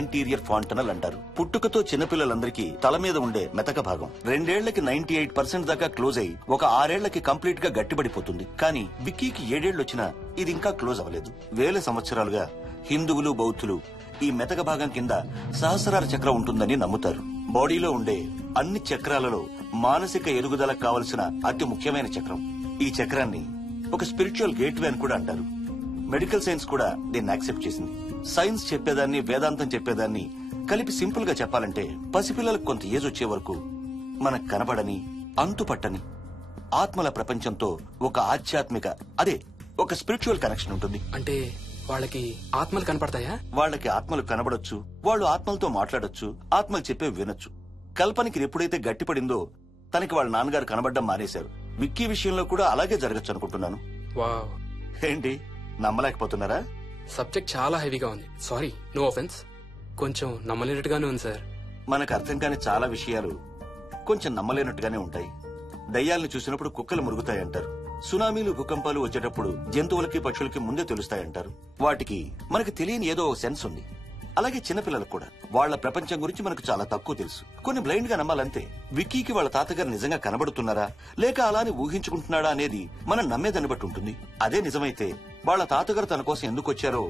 Anterior fontanelle అంటారు. పుట్టుకతో చిన్నపిల్లలందరికీ తల మీద ఉండే మెతక భాగం 2 ఏళ్లకి 98% దాకా క్లోజ్ అయి ఒక 6 ఏళ్లకి కంప్లీట్ గా గట్టిపడిపోతుంది. కానీ విక్కీకి 7 ఏళ్లు వచ్చినా ఇది ఇంకా క్లోజ్ అవ్వలేదు. వేల సంవత్సరాలుగా హిందువులు, బౌద్ధులు ఈ మెతక భాగం కింద సహస్రార చక్రం ఉంటుందని నమ్ముతారు. బాడీలో ఉండే అన్ని చక్రాలలో మానసిక ఎదుగుదలకు కావలసిన అతి ముఖ్యమైన చక్రం. ఈ చక్రాన్ని ఒక స్పిరిచువల్ గేట్వే అని కూడా అంటారు. మెడికల్ సైన్స్ కూడా దీన్ని యాక్సెప్ట్ చేసింది. సైన్స్ చెప్పేదాన్ని, వేదాంతం చెప్పేదాన్ని కలిపి సింపుల్ గా చెప్పాలంటే పసిపిల్లలకు కొంత ఏజ్ వచ్చే వరకు మనకు కనబడని, అంతుపట్టని ఆత్మల ప్రపంచంతో ఒక ఆధ్యాత్మిక, అదే ఒక స్పిరిచువల్ కనెక్షన్ ఉంటుంది. అంటే వాళ్ళకి ఆత్మలు కనపడతాయా? వాళ్ళకి ఆత్మలు కనబడొచ్చు, వాళ్ళు ఆత్మలతో మాట్లాడొచ్చు, ఆత్మలు చెప్పే వినొచ్చు. కల్పనకి ఎప్పుడైతే గట్టిపడిందో తనకి వాళ్ళ నాన్నగారు కనబడ్డం మానేశారు. విక్కీ విషయంలో కూడా అలాగే జరగచ్చు అనుకుంటున్నాను. వావ్, ఏంటి నమ్మలేకపోతున్నారా? సబ్జెక్ట్ చాలా హెవీగా ఉంది. Sorry, no offence. కొంచెం నమ్మలేనట్టుగానే ఉంది సార్. మనకు అర్థం కాని చాలా విషయాలు కొంచెం నమ్మలేనట్టుగానే ఉంటాయి. దయ్యాలను చూసినప్పుడు కుక్కలు మురుగుతాయంటారు. సునామీలు, భూకంపాలు వచ్చేటప్పుడు జంతువులకి, పక్షులకి ముందే తెలుస్తాయంటారు. వాటికి మనకు తెలియని ఏదో సెన్స్ ఉంది. అలాగే చిన్నపిల్లలకు కూడా వాళ్ల ప్రపంచం గురించి మనకు చాలా తక్కువ తెలుసు. కొన్ని బ్లైండ్ గా నమ్మాలంతే. విక్కీకి వాళ్ళ తాతగారు నిజంగా కనబడుతున్నారా లేక అలానే ఊహించుకుంటున్నాడా అనేది మనం నమ్మేదాన్ని బట్టి ఉంటుంది. అదే నిజమైతే వాళ్ళ తాతగారు తన కోసం ఎందుకు వచ్చారో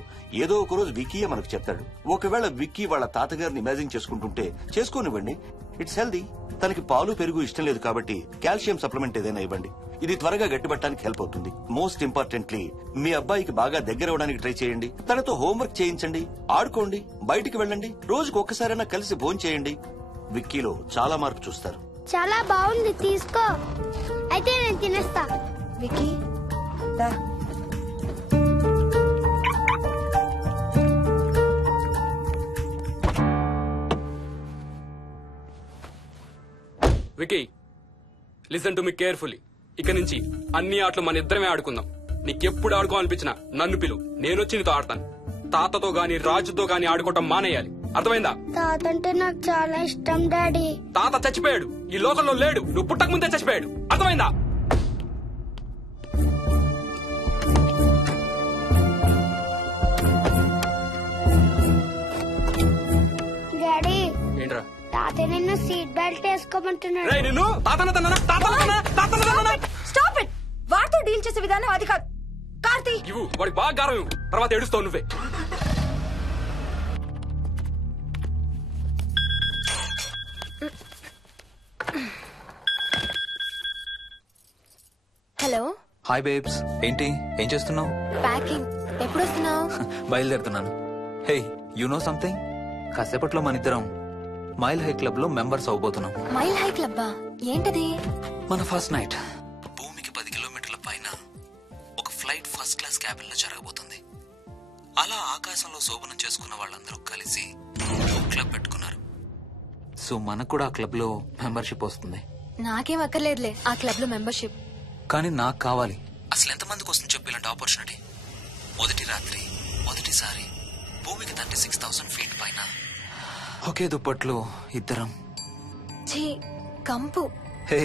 ఏదో ఒక రోజు విక్కీయే మనకు చెప్తాడు. ఒకవేళ విక్కీ వాళ్ళ తాతగారిని ఇమాజిన్ చేసుకుంటుంటే చేసుకోనివ్వండి, ఇట్స్ హెల్దీ. తనకి పాలు, పెరుగు ఇష్టం లేదు కాబట్టి కాల్షియం సప్లిమెంట్ ఏదైనా ఇవ్వండి. ఇది త్వరగా గట్టిపట్టడానికి హెల్ప్ అవుతుంది. మోస్ట్ ఇంపార్టెంట్లీ మీ అబ్బాయికి బాగా దగ్గర అవడానికి ట్రై చేయండి. తనతో హోంవర్క్ చేయించండి, ఆడుకోండి, బయటికి వెళ్ళండి. రోజుకు ఒక్కసారైనా కలిసి భోజనం చేయండి. విక్కీలో చాలా మార్పు చూస్తారు. చాలా బాగుంది, తీసుకో. అయితే నేను తినేస్తా. విక్కీ దా. Vicky, listen to me carefully. ఇక నుంచి అన్ని ఆటలు మన ఇద్దరమే ఆడుకుందాం. నీకెప్పుడు ఆడుకోవాలనిపించినా నన్ను పిలు, నేనొచ్చి నీతో ఆడతాను. తాతతో గాని రాజుతో గాని ఆడుకోవటం మానేయాలి, అర్థమైందా? తాత అంటే నాకు చాలా ఇష్టం డాడీ. తాత చచ్చిపోయాడు, ఈ లోకంలో లేడు. నువ్వు పుట్టక ముందే చచ్చిపోయాడు, అర్థమైందా? డాడీ, ఏంట్రా? తాత నిన్ను సీట్ బెల్ట్ వేసుకోమంటున్నాడు. నిన్ను స్టాప్ ఇట్. వాడితో డీల్ చేసే విధానం అది కాదు. కార్తీ, ఇవ్వు, వాడికి బాగా గారం ఇవ్వు, తర్వాత ఏడుస్తావు నువ్వే. హలో. Hi babes. ఏంటి, ఏం చేస్తున్నావు? ప్యాకింగ్. ఎప్పుడు వస్తున్నావు? బయలుదేరుతున్నాను. Hey, you know something? కాసేపట్లో మన ఇద్దరం మైల్ హై క్లబ్ లో మెంబర్స్ అవబోతున్నాం. మైల్ హై క్లబ్బా? ఏంటది? మన ఫస్ట్ నైట్ భూమికి 10 కిలోమీటర్ల పైన ఒక ఫ్లైట్ ఫస్ట్ క్లాస్ క్యాబిన్ లో జరగబోతుంది. అలా ఆకాశంలో శోభనం చేసుకున్న వాళ్ళందరూ కలిసి క్లబ్ పెట్టుకున్నారు. సో మనకు కూడా ఆ క్లబ్ లో మెంబర్షిప్ వస్తుంది. నాకేం అక్కర్లేదులే ఆ క్లబ్ లో మెంబర్షిప్. కానీ నాకు కావాలి. అసలు ఎంతమందికి వస్తుంది చెప్పు ఇలాంటి ఆపర్చునిటీ? మొదటి రాత్రి, మొదటిసారి భూమికి 36,000 ఫీట్ పైన ఒకే దుప్పట్లో ఇద్దరం. ఛీ, కంపు. హే,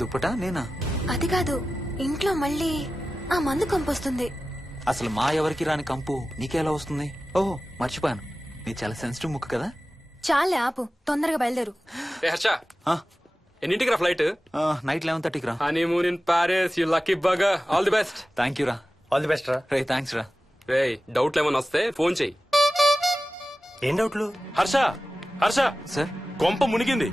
దుప్పటా నేనా? అది కాదు, ఇంట్లో మళ్ళీ ఆ మందు కంపు వస్తుంది. అసలు మా ఎవరికి రాని కంపు నీకెలా వస్తుంది? ఓహో, మర్చిపోయాను, నీ చాలా సెన్సిటివ్ ముక్కు కదా. చాలే ఆపు, తొందరగా బయలుదేరు. హర్ష, ఎన్నింటికి రా ఫ్లైట్? నైట్ 11:30కి రా. Honeymoon in Paris, you lucky bugger. All the best. Thank you రా. ఆల్ ది బెస్ట్ రా. రే, థ్యాంక్స్ రా. రే, డౌట్లు ఏమైనా వస్తే ఫోన్ చెయ్యి. ఏం డౌట్లు? హర్ష, హర్ష, సార్, కొంప మునిగింది.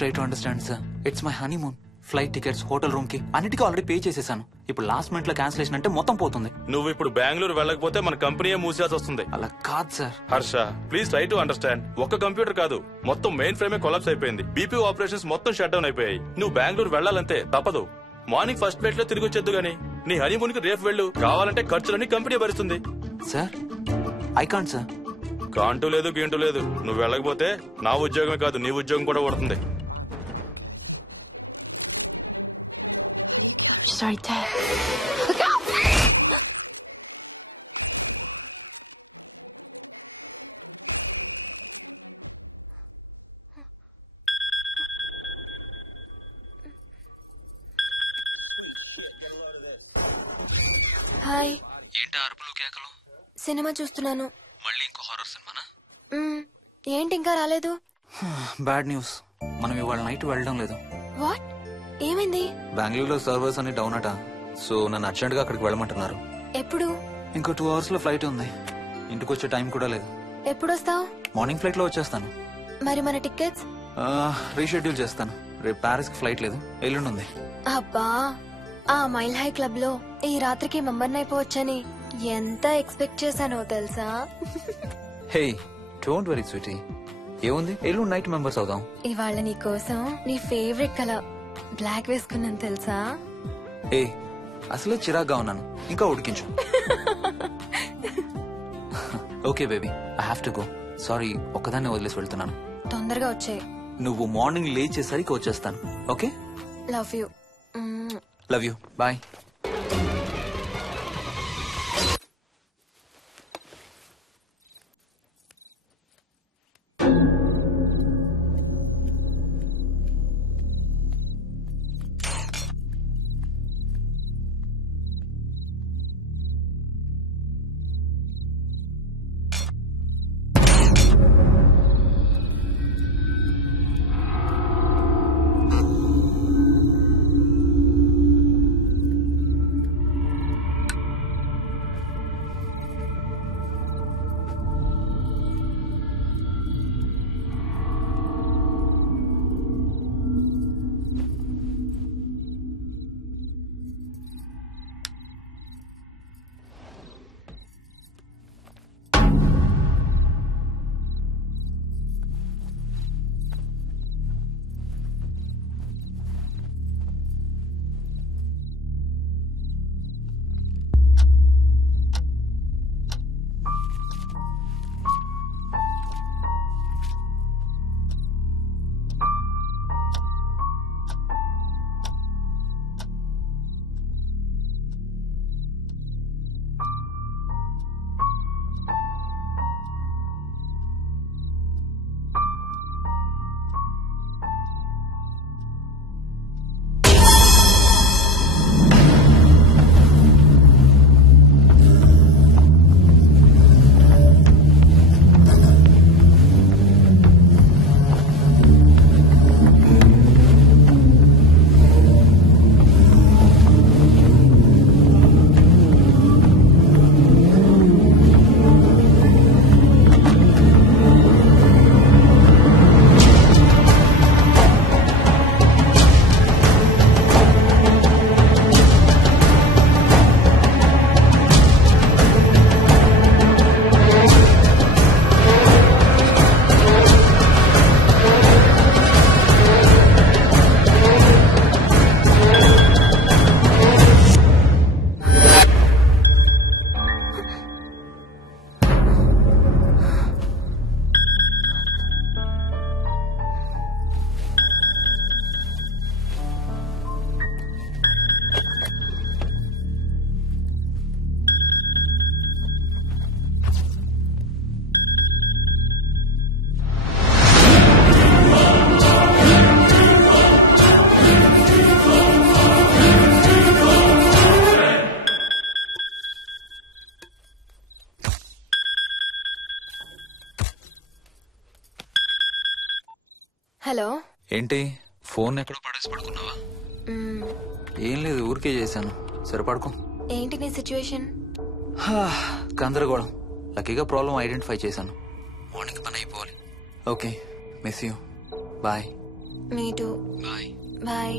Try to understand sir. It's my honeymoon. Flight tickets, hotel room కి అన్నిటికీ ఆల్రెడీ పే చేసేసాను. ఇప్పుడు లాస్ట్ మినిట్ లో క్యాన్సిలేషన్ అంటే మొత్తం పోతుంది. నువ్వు ఇప్పుడు బెంగళూరు వెళ్ళకపోతే మన కంపెనీ మూసేయాల్సి వస్తుంది. అలా కాదు sir. Harsha please try to understand. ఒక్క కంప్యూటర్ కాదు, మొత్తం మెయిన్ ఫ్రేమే కొలాప్స్ అయిపోయింది. బీపీ ఆపరేషన్స్ మొత్తం షట్ డౌన్ అయిపోయాయి. నువ్వు బెంగళూరు వెళ్ళాలంటే తప్పదు. మార్నింగ్ ఫస్ట్ ఫ్లైట్ లో తిరిగి వచ్చేద్దు గానీ నీ హనీమూన్ కి రేపు వెళ్ళు. కావాలంటే ఖర్చులన్నీ కంపెనీ భరిస్తుంది. Sir I can't sir. కాంటూ లేదు గీంటూ లేదు. నువ్వు వెళ్ళకపోతే నా ఉద్యోగమే కాదు నీ ఉద్యోగం కూడా పడుతుంది. Right there. Look out! Hi. ఏంటి అరుపులు కేకలు? సినిమా చూస్తున్నాను. మళ్ళీ ఇంకో హారర్ సినిమానా? ఏంటి ఇంకా రాలేదు? Bad news. మనం ఇవాళ నైట్ వెళ్ళడం లేదు. వాట్? ఏమైంది? బెంగళూరులో సర్వర్స్ అన్ని డౌన్ అట. సో నన్ను అర్జెంట్ గా అక్కడికి వెళ్ళమంటున్నారు. ఎప్పుడు? ఇంకో 2 hours లో ఫ్లైట్ ఉంది. ఇంటికి వచ్చే టైం కూడా లేదు. ఎప్పుడు వస్తావు? మార్నింగ్ ఫ్లైట్ లో వచ్చేస్తాను. మరి మన టికెట్స్? రీషెడ్యూల్ చేస్తాను. రేపు ప్యారిస్ కి ఫ్లైట్ లేదు, ఎల్లుండి ఉంది. అబ్బా, ఆ మైల్ హై క్లబ్ లో ఈ రాత్రికి మెంబర్ అయిపోవచ్చని ఎంత ఎక్స్పెక్ట్ చేశానో తెలుసా? హే డోంట్ వరీ స్వీటీ, ఏముంది ఎల్లుండి నైట్ మెంబర్స్ అవుదాం. ఇవాళ నీ కోసం నీ ఫేవరెట్ కలర్ బ్లాక్ వేసుకున్నాను తెలుసా? ఏ అసలే చిరాగ్గా ఉన్నాను, ఇంకా ఉడికించు. Okay baby, I have to go. Sorry, ఒక్కదాన్ని వదిలేసి వెళ్తున్నాను. తొందరగా వచ్చే. నువ్వు మార్నింగ్ లేచేసరికి వచ్చేస్తాను. Okay? Love you. Love you, bye. Hello. ఏంటి ఫోన్ ఎక్కడో పడేసి పడుకున్నావా? ఏం లేదు, ఊరికే చేశాను. సరే పడుకో. ఏంటి నీ సిచ్యువేషన్? గందరగోళం. లక్కీగా ప్రాబ్లం ఐడెంటిఫై చేశాను. మార్నింగ్ పని అయిపోవాలి. Okay, miss you, bye. Me too. Bye. Bye.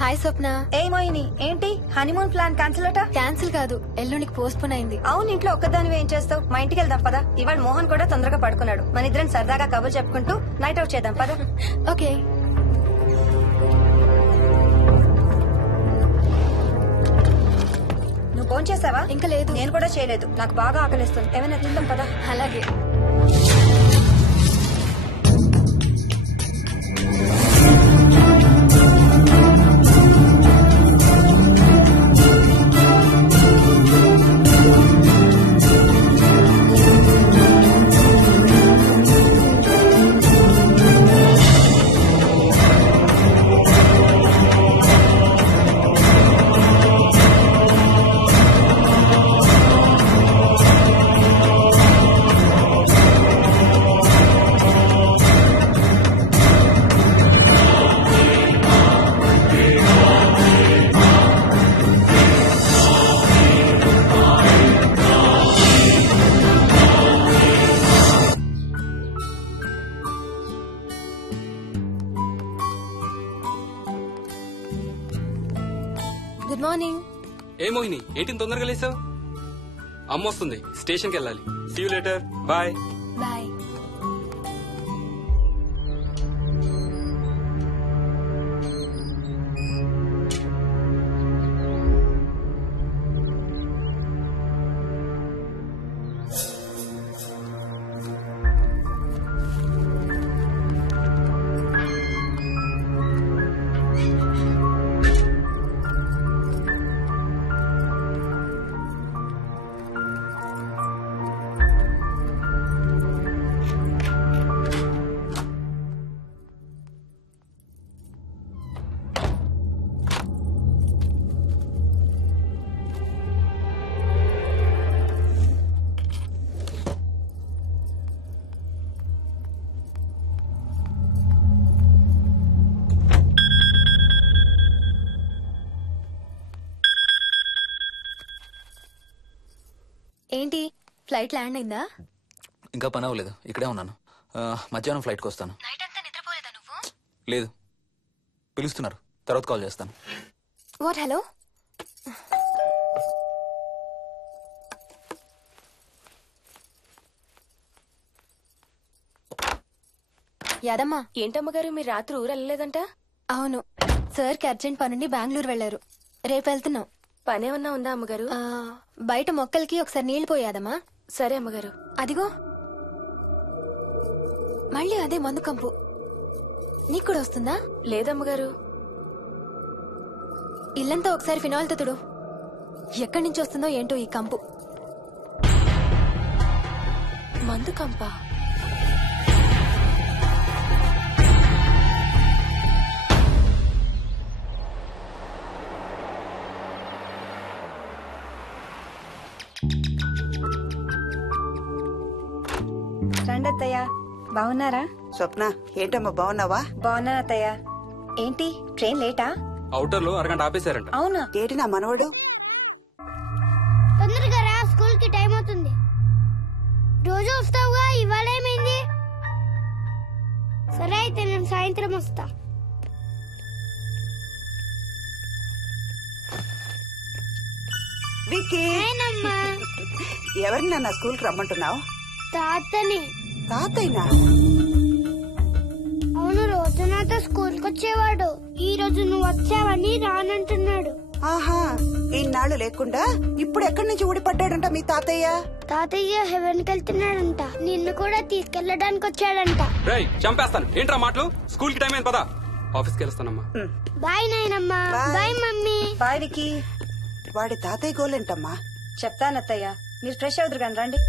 Hi Swapna. ఏమోయిని ఏంటి హనీమూన్ ప్లాన్ క్యాన్సిల్ అట? క్యాన్సిల్ కాదు, ఎల్లుండికి పోస్ట్ పోన్ అయింది. అవును, ఇంట్లో ఒక్కదానివి ఏం చేస్తావు? మా ఇంటికి వెళ్దాం పదా. ఇవాళ మోహన్ కూడా తొందరగా పడుకున్నాడు. మన ఇద్దరం సరదాగా కబుర్లు చెప్పుకుంటూ నైట్ అవుట్ చేద్దాం పదా. ఓకే. నువ్వు ఫోన్ చేసావా? ఇంకా లేదు. నేను కూడా చేయలేదు. నాకు బాగా ఆకలిస్తుంది. ఏమైనా తిందాం పదా. అలాగే. Good morning. ఏ మోహిని, ఏంటి తొందరగా లేసావు? అమ్మ వస్తుంది, స్టేషన్కి వెళ్ళాలి. See you later. Bye. Bye. ఏంటి, ఫ్లైట్ ల్యాండ్ అయిందా? ఇంకా పని అవ్వలేదు, ఇక్కడే ఉన్నాను. మధ్యాహ్నం ఫ్లైట్కి వస్తాను. నైట్ అంతా నిద్రపోలేదా నువ్వు? లేదు, పిలుస్తున్నారు, తర్వాత కాల్ చేస్తాను. వాట్? హలో. యాదమ్మా. ఏంటమ్మగారు, మీరు రాత్రి ఊరు వెళ్ళలేదంట? అవును, సార్కి అర్జెంట్ పనుండి బెంగళూరు వెళ్లారు. రేపు వెళ్తున్నాం. పనేమన్నా ఉందా అమ్మగారు? బయట మొక్కలకి ఒకసారి నీళ్లు పోయాదమ్మా. సరే అమ్మగారు. అదిగో మళ్ళీ అదే మందు కంపు. నీకు కూడా వస్తుందా? లేదమ్మగారు. ఇల్లంతా ఒకసారి ఫినాయిల్ తో తుడు. ఎక్కడి నుంచి వస్తుందో ఏంటో ఈ కంపు. మందు కంపా? రండి అత్తయ్య. బాగున్నారా? స్వప్న, ఏంటమ్మా బాగున్నావా? బాగున్నా అత్తయ్య. ఏంటి ట్రైన్ లేటా? అవుటర్ లో అరగంట ఆపేశారంట. అవునా? ఏంటి నా మనవడు? వస్తావుగా ఇవాళ ఏమైంది? సరే అయితే నేను సాయంత్రం వస్తా. విక్కీ నేనమ్మా ఎవరిని నా స్కూల్ కి రమ్మంటున్నావు? తాతని. తాతయ్యనా? అవును, రోజు నాతో స్కూల్ కి వచ్చేవాడు. ఈ రోజు నువ్వు వచ్చావని రానంటున్నాడు. ఆహా, ఇన్నాళ్ళు లేకుండా ఇప్పుడు ఎక్కడి నుంచి ఊడిపడ్డాడంట మీ తాతయ్య? తాతయ్య హెవెన్ కి వెళ్తున్నాడంట. నిన్ను కూడా తీసుకెళ్లడానికి వచ్చాడంట. రేయ్ చంపేస్తాను. ఏంట్రా మాటలు? స్కూల్ కి టైం అయింది పదా. ఆఫీస్కి వెళ్తానమ్మా. బాయ్ నాయనమ్మా. Bye mummy. బాయ్ విక్కీ. వాడి తాతయ్య గోలేంటమ్మా? చెప్తానత్తయ్య, మీరు ఫ్రెష్ అవుతురు కానీ రండి.